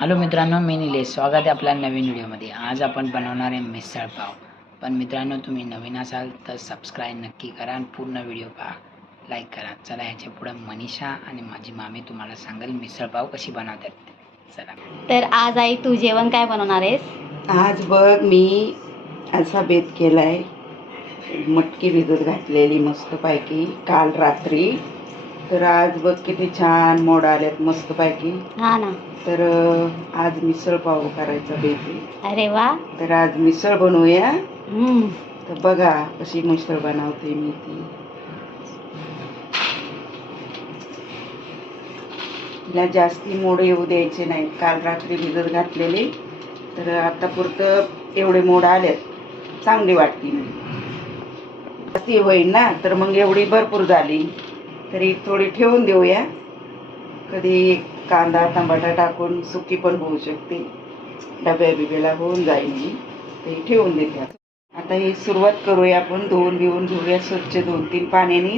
Hello मित्रांनो मी निलेश. स्वागत आहे आपल्या नवीन व्हिडिओमध्ये. आज आपण बनवणार आहे मिसळ पाव. पण मित्रांनो तुम्ही नवीन असाल तर सबस्क्राईब नक्की करा आणि पूर्ण व्हिडिओ पहा. लाईक करा. चला ह्याच्या पुढं मनीषा आणि माझी मामी तुम्हाला सांगेल मिसळ पाव कशी बनवतात. चला. तर आज आई तू जेवण काय बनवणार आहेस? आज बघ मी असा बेत केलाय. मटकी भिजत घातलेली मस्तपैकी. काल रात्री तर आज बघ किती छान मोड आल्यात मस्तपैकी हा ना. तर आज मिसळ पाव करायचा आहे. अरे वा. तर आज मिसळ बनवूया. हम्म. तर बघा कशी मिसळ बनवते मी ती. तिला जास्ती मोड येऊ द्यायचे नाहीत काल रात्री भिजत घातलेले. तर आता पुरतं एवढे मोड आलेत. चांगली वाटती जास्ती होईल ना? तर मग एवढी भरपूर झाली. तरी थोडी ठेवून देऊया. कधी कांदा टमाटा टाकून सुकी पण होऊ शकते. डब्या बिब्याला होऊन जाईल मी ते ठेवून देते आता. हे ही सुरुवात करूया आपण. धुवून बिवून घेऊया स्वच्छ दोन तीन पाण्याने.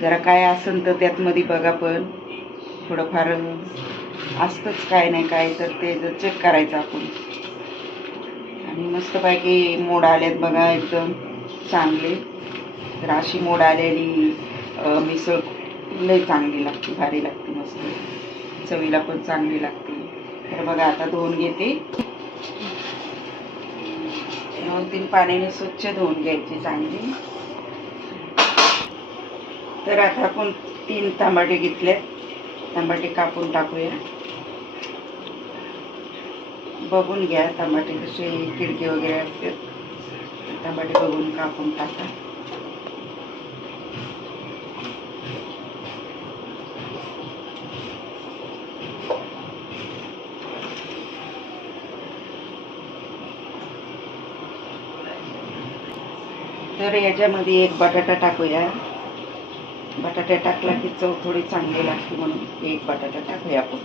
जरा काय असेल तर त्यात मध्ये बघा पण. थोडंफार असतंच काय नाही काय तर ते जर चेक करायचं आपण. आणि मस्तपैकी मोड आल्यात बघा एकदम चांगले. तर अशी मोड आलेली मिसळ लई चांगली लागते भारी लागते मस्त. चवीला पण चांगली लागते. तर बघा आता धुवून घेते. दोन तीन पाण्याने स्वच्छ धुवून घ्यायची चांगली. तर आता आपण तीन टमाटे घेतले टमाटे कापून टाकूया. बघून घ्या टमाटे कसे किडके वगैरे असतात. टमाटे बघून कापून टाका. तर याच्यामध्ये एक बटाटा टाकूया. बटाटा टाकला की चव थोडी चांगली लागते म्हणून एक बटाटा टाकूया आपण.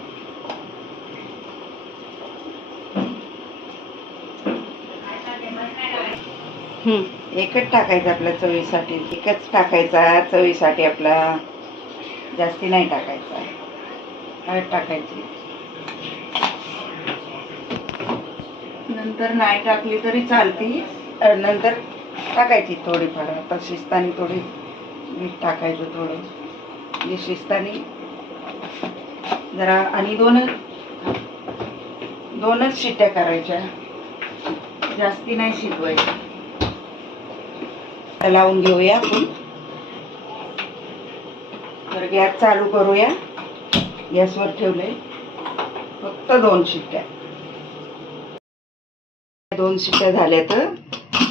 एकच टाकायचं आपल्या चवीसाठी. एकच टाकायचा चवीसाठी आपला. जास्ती नाही टाकायचा. हळद टाकायची. नंतर नाही टाकली तरी चालती. नंतर टाकायची थोडीफार आता शिस्ताने थोडी मीठ टाकायचं थोडं. म्हणजे शिजतानी जरा आणि दोन दोनच शिट्ट्या करायच्या. जास्ती नाही शिजवायच्या लावून घेऊया आपण. तर गॅस चालू करूया. गॅसवर ठेवले फक्त दोन शिट्ट्या दोन शिट्ट्या झाल्या तर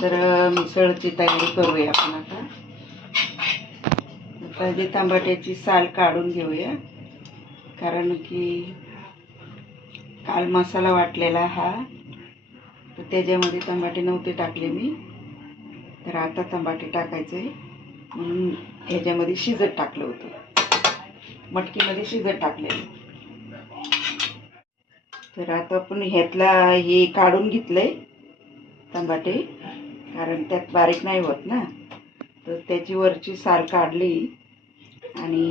तर मिसळची तयारी करूया आपण आता. आता तांबाट्याची साल काढून घेऊया. कारण की काल मसाला वाटलेला हा. तर त्याच्यामध्ये तंबाटे नव्हते टाकले मी. तर आता तंबाटे टाकायचे म्हणून ह्याच्यामध्ये शिजत टाकलं होतं. मटकीमध्ये शिजत टाकलेलं. तर आता आपण ह्यातला हे काढून घेतलंय तंबाटे. कारण त्यात बारीक नाही होत ना. तर त्याची वरची साल काढली आणि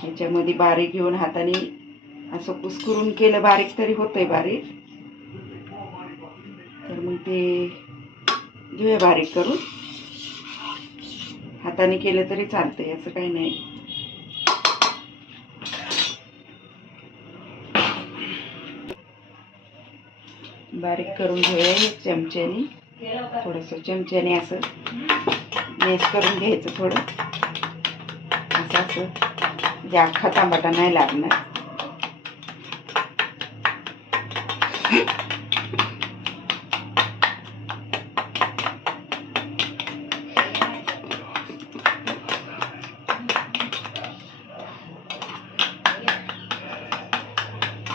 ह्याच्यामध्ये बारीक घेऊन हाताने असं कुसकुरून केलं बारीक तरी होतंय बारीक. तर मग ते घेऊया बारीक करून. हाताने केलं तरी चालतंय असं काही नाही. बारीक करून घेऊया चमच्यानी चमच्याने. थोडंसं चमच्याने असं मेस करून घ्यायचं थोडं. असं असं. म्हणजे अख्खा टमाटा नाही लागणार.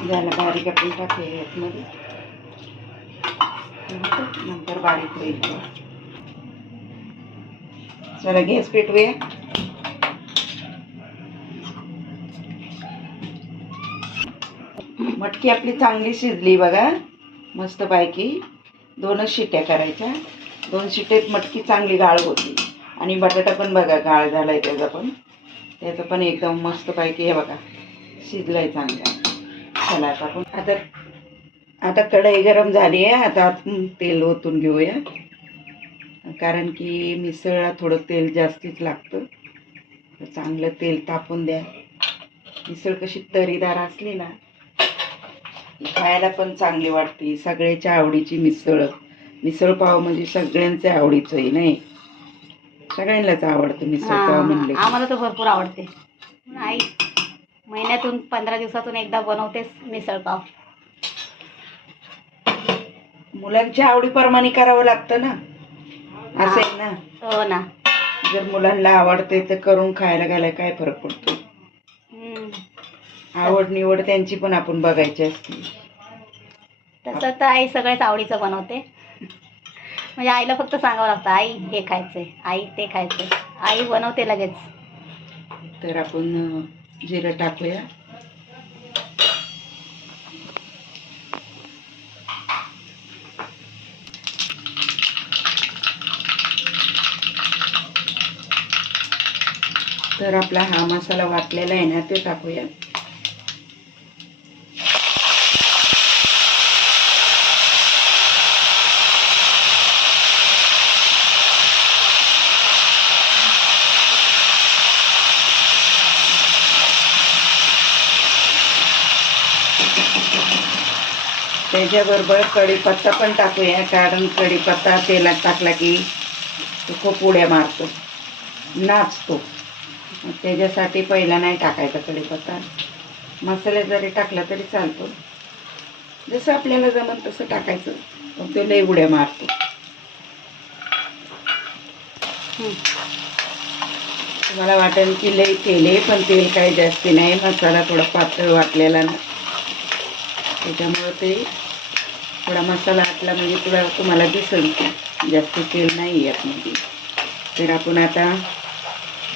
झालं बारीक आपण टाकूया यातमध्ये नंतर बारीक होईल चला गॅस पेटवूया. मटकी आपली चांगली शिजली बघा. मस्त पैकी. दोनच शिट्ट्या करायच्या. दोन शिट्ट्यात मटकी चांगली गाळ होती. आणि बटाटा पण बघा गाळ झालाय त्याचा पण. त्याचं पण एकदम मस्त पैकी हे बघा. शिजलाय चांगला. चला आता आपण आता आता कढई गरम झाली आहे. आता तेल ओतून घेऊया. कारण की मिसळला थोडं तेल जास्तीच लागतं. तर चांगलं तेल तापून द्या. मिसळ कशी तरीदार असली ना खायला पण चांगली वाटते. सगळ्याच्या आवडीची मिसळ. मिसळ पाव म्हणजे सगळ्यांच्या आवडीचं आहे नाही? सगळ्यांनाच आवडतं मिसळ पाव म्हणले की. आम्हाला तर भरपूर आवडते. आई महिन्यातून पंधरा दिवसातून एकदा बनवतेस मिसळ पाव. मुलांच्या आवडीप्रमाणे करावं लागतं ना असं आहे ना? हो ना. जर मुलांना आवडते तर करून खायला घालाय काय फरक पडतो? हम्म. आवड निवड त्यांची पण आपण बघायची असते. तसं तर आई सगळ्याच आवडीचं बनवते. म्हणजे आईला फक्त सांगावं लागतं आई हे खायचंय. आई ते खायचंय. आई बनवते लगेच. तर आपण अं, जिरं टाकूया. तर आपला हा मसाला वाटलेला आहे ना ते टाकूया. त्याच्याबरोबर कढीपत्ता पण टाकूया कारण कढीपत्ता तेलात टाकला की तो खूप उड्या मारतो नाचतो. त्याच्यासाठी पहिला नाही टाकायचा कढीपत्ता मसाले जरी टाकला तरी चालतो. जसं आपल्याला जमन तसं टाकायचं. पण तो लई उड्या मारतो. तुम्हाला वाटेल की लई तेल आहे पण तेल काही जास्ती नाही. मसाला थोडा पातळ वाटलेला ना. त्याच्यामुळं ते थोडा मसाला आटला म्हणजे तुला तुम्हाला दिसेल जास्त तेल नाही यातमध्ये तर आपण आता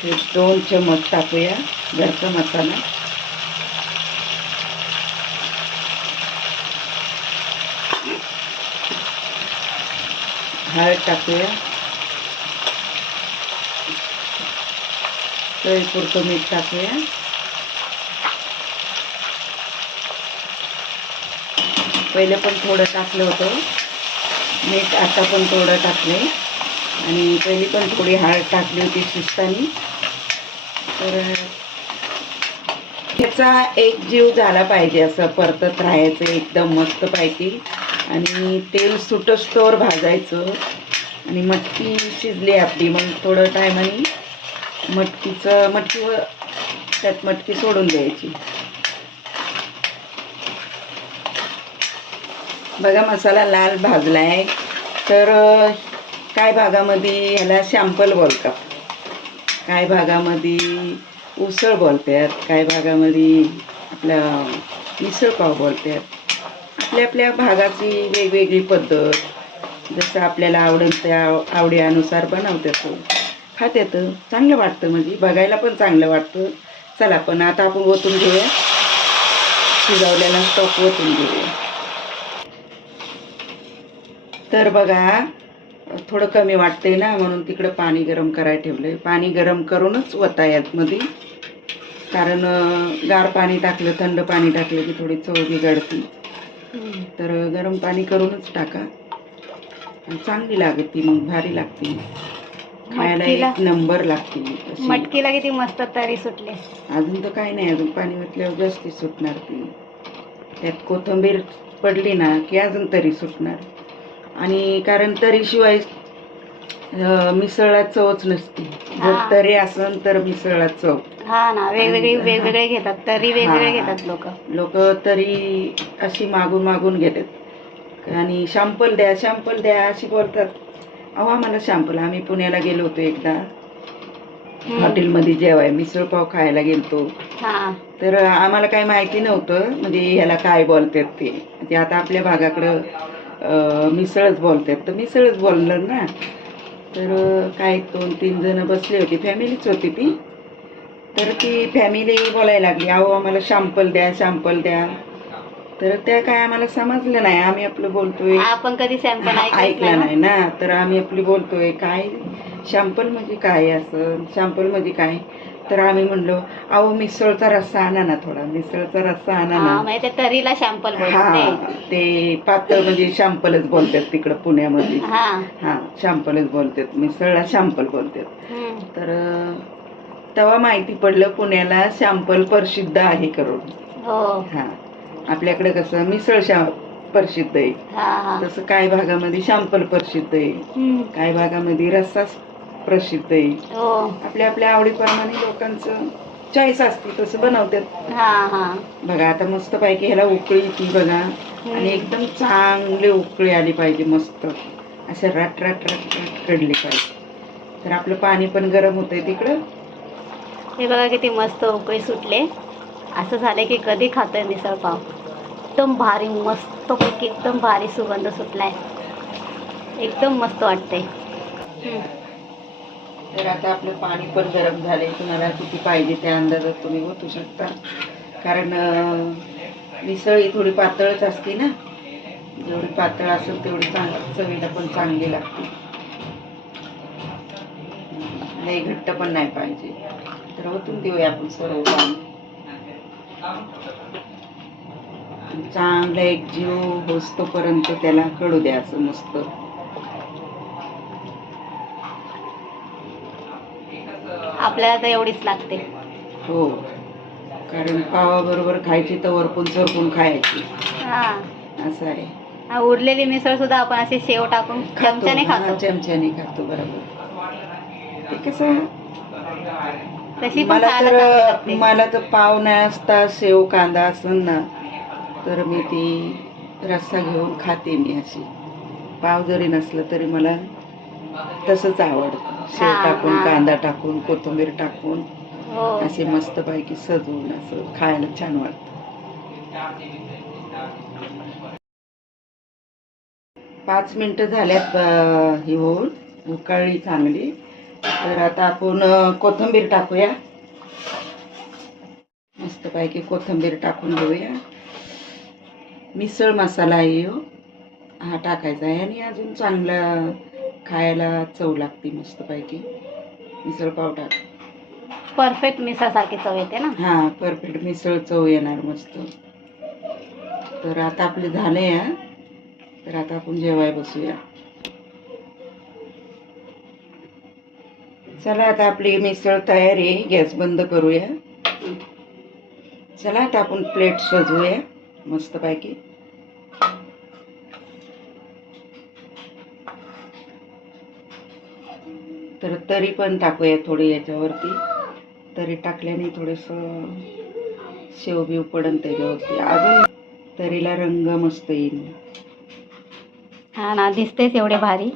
हे दोन चमच टाकूया घरचा मसाला. हळद टाकूया. पुरतं मीठ टाकूया. पहिले पण थोडं टाकलं होतं. मीठ आता पण थोडं टाकले आणि पहिली पण थोडी हळद टाकली होती सुस्तानी तर ह्याचा एक जीव झाला पाहिजे असं परतत राहायचं एकदम मस्त पाहिजे आणि तेल सुटस्तोवर भाजायचं. आणि मटकी शिजली आपली मग थोडं टायमाने मटकीचं मटकीवर त्यात मटकी सोडून द्यायची. बघा मसाला लाल भाजला आहे तर काय भागामध्ये ह्याला शॅम्पल बोलतात? काय भागामध्ये उसळ बोलतात काय भागामध्ये आपला मिसळपाव बोलतात. आपल्या आपल्या भागाची वेगवेगळी पद्धत जसं आपल्याला आवडेल त्या आवडीनुसार बनवतात खात्यात चांगलं वाटतं म्हणजे बघायला पण चांगलं वाटतं. चला पण आता आपण ओतून घेऊया. शिजवलेला स्टॉक ओतून घेऊया. तर बघा थोडं कमी वाटतंय ना म्हणून तिकडं पाणी गरम करायला ठेवलंय. पाणी गरम करूनच वता यातमध्ये कारण गार पाणी टाकलं थंड पाणी टाकलं की थोडी चव बिघडते. तर गरम पाणी करूनच टाका. चांगली लागते मग भारी लागते. खायला एक नंबर लागते. मटकीला किती मस्त तरी सुटले. अजून तर काही नाही अजून पाणी ओतल्यावर जास्ती सुटणार ती. त्यात कोथिंबीर पडली ना की अजून तरी सुटणार. आणि कारण तरीशिवाय मिसळला चवच नसते. जर हा. तरी असन तर मिसळला चव. हा ना वेगवेगळे आणि- वेगवेगळे घेतात तरी वेगवेगळे हा. घेतात लोक. लोक तरी अशी मागून मागून घेतात. आणि शॅम्पल द्या शॅम्पल द्या अशी बोलतात. अहो आम्हाला शॅम्पल आम्ही पुण्याला गेलो होतो एकदा. हॉटेलमध्ये जेवाय मिसळ पाव खायला गेलतो. हा. तर आम्हाला काही माहिती नव्हतं म्हणजे ह्याला काय बोलतात ते. ते आता आपल्या भागाकडं मिसळच बोलतात. तर मिसळच बोलणार ना तर काय दोन तीन जण बसली होती. फॅमिलीच होती ती. तर ती फॅमिली बोलायला लागली अहो आम्हाला शॅम्पल द्या शॅम्पल द्या. तर त्या काय आम्हाला समजलं नाही. आम्ही आपलं बोलतोय. आपण कधी सॅम्पल ऐकलं नाही ना? तर आम्ही आपली बोलतोय काय? शॅम्पल म्हणजे काय असं? शॅम्पल म्हणजे काय? तर आम्ही म्हणलो अहो मिसळचा रस्सा आणा ना थोडा मिसळचा रस्सा आणा ना. म्हणजे ते तरीला शॅम्पल हा ते पातळ म्हणजे शॅम्पलच बोलतात तिकडं पुण्यामध्ये. हा. हा शॅम्पलच बोलतात मिसळला शॅम्पल बोलतात. हम्म. तर अं, तेव्हा माहिती पडलं पुण्याला शॅम्पल प्रसिद्ध आहे करून. हो. हा आपल्याकडे कसं मिसळ शा प्रसिद्ध आहे. हा हा. तसं काही भागामध्ये शॅम्पल प्रसिद्ध आहे. हम्म. काही भागामध्ये रस्सा प्रसिद्ध आहे. हो. आपल्या आपल्या आवडीप्रमाणे लोकांचं चॉईस असते तसं बनवतात. हा हा. बघा आता मस्त पैकी ह्याला उकळी ती बघा. आणि एकदम चांगली उकळी आली पाहिजे मस्त. असं रट रट रट रट कडली पाहिजे. तर आपलं पाणी पण गरम होतंय तिकडं. हे बघा किती मस्त उकळी सुटले. असं झालं की कधी खातोय मिसळ पाव. एकदम भारी मस्त पैकी एकदम भारी सुगंध सुटलाय. एकदम मस्त वाटते हम्म. तर आता आपलं पाणी पण गरम झाले तुम्हाला किती पाहिजे त्या अंदाजात तुम्ही ओतू शकता. कारण मिसळी मिसळ ही थोडी पातळच असते ना. जेवढी पातळ असेल तेवढी चांग चवीला पण चांगली लागते. लई घट्ट पण नाही पाहिजे. तर ओतून देऊया आपण सर्व पाणी. चांगला एक जीव होस्तोपर्यंत त्याला कळू द्या असं मस्त. आपल्याला तर एवढीच लागते. हो. कारण पावाबरोबर खायची तर वरपून सरपून खायची. हा. असं आहे. हा, उरलेली मिसळ सुद्धा आपण अशी शेव टाकून चमच्याने हा, खातो. चमच्याने खातो बरोबर. ते कसं? तशी पण मला खायला चांगली तर लागते. मला तर पाव नाही असता शेव कांदा असेल ना तर मी ती रस्सा घेऊन खाते मी अशी. पाव जरी नसलं तरी मला तसंच आवडतं. शेव हा, टाकून हा. कांदा टाकून कोथिंबीर टाकून हो. असे मस्तपैकी सजवून असं खायला छान वाटतं. पाच मिनिटं झाल्यात ही होऊन उकळली चांगली. तर आता आपण कोथिंबीर टाकूया. मस्तपैकी कोथिंबीर टाकून घेऊया. मिसळ मसाला आहे ह्यो. हा टाकायचा आहे आणि अजून चांगला खायला चव लागते मस्तपैकी. मिसळ पाव टाक परफेक्ट मिसळ सारखी चव येते ना? हा परफेक्ट मिसळ चव येणार मस्त. तर आता आपले झाले या तर आता आपण जेवाय बसूया. चला आता आपली मिसळ तयार आहे गॅस बंद करूया. चला आता आपण प्लेट सजवूया मस्तपैकी. तर पण टाकूया थोडी याच्यावरती. तरी टाकल्याने थोडंसं शेव बिव पडन त्याच्यावरती. अजून तरीला रंग मस्त येईल. हा ना दिसतेच एवढे भारी.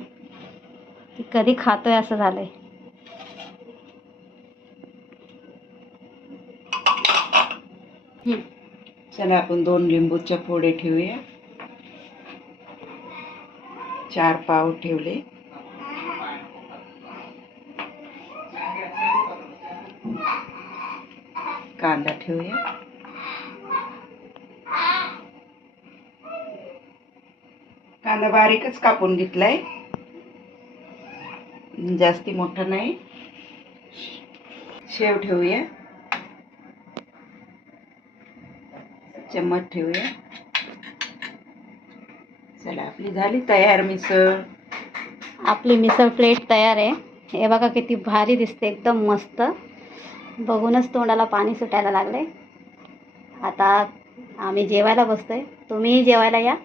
कधी खातोय असं झालंय. चला आपण दोन लिंबूच्या फोडे ठेवूया. चार पाव ठेवले. कांदा ठेवूया. कांदा बारीकच कापून घेतलाय. जास्ती मोठा नाही. शेव ठेवूया. चम्मच ठेवूया. चला आपली झाली तयार मिसळ. आपली मिसळ प्लेट तयार आहे. हे बघा किती भारी दिसते एकदम मस्त. बघूनच तोंडाला पाणी सुटायला लागले आता आम्ही जेवायला बसतोय. तुम्हीही जेवायला या.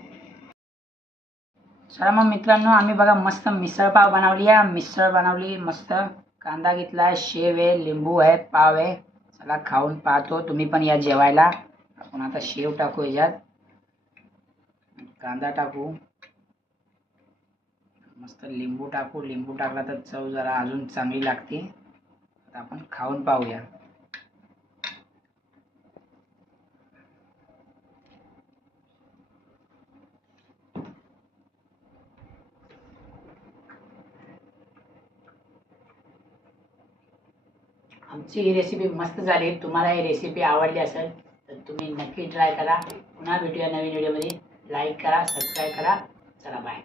चला मग मित्रांनो आम्ही बघा मस्त मिसळ पाव बनवली आहे. मिसळ बनवली मस्त कांदा घेतला शेव आहे लिंबू आहे पाव आहे. चला खाऊन पाहतो. तुम्ही पण या जेवायला. आपण आता शेव टाकू याच्यात. कांदा टाकू. मस्त लिंबू टाकू. लिंबू टाकला तर चव जरा अजून चांगली लागते. आता आपण खाऊन पाहूया. आमची ही रेसिपी मस्त झाली. तुम्हाला ही रेसिपी आवडली असेल तर तुम्ही नक्की ट्राय करा. पुन्हा भेटूया नवीन व्हिडिओमध्ये लाईक करा सबस्क्राईब करा. चला बाय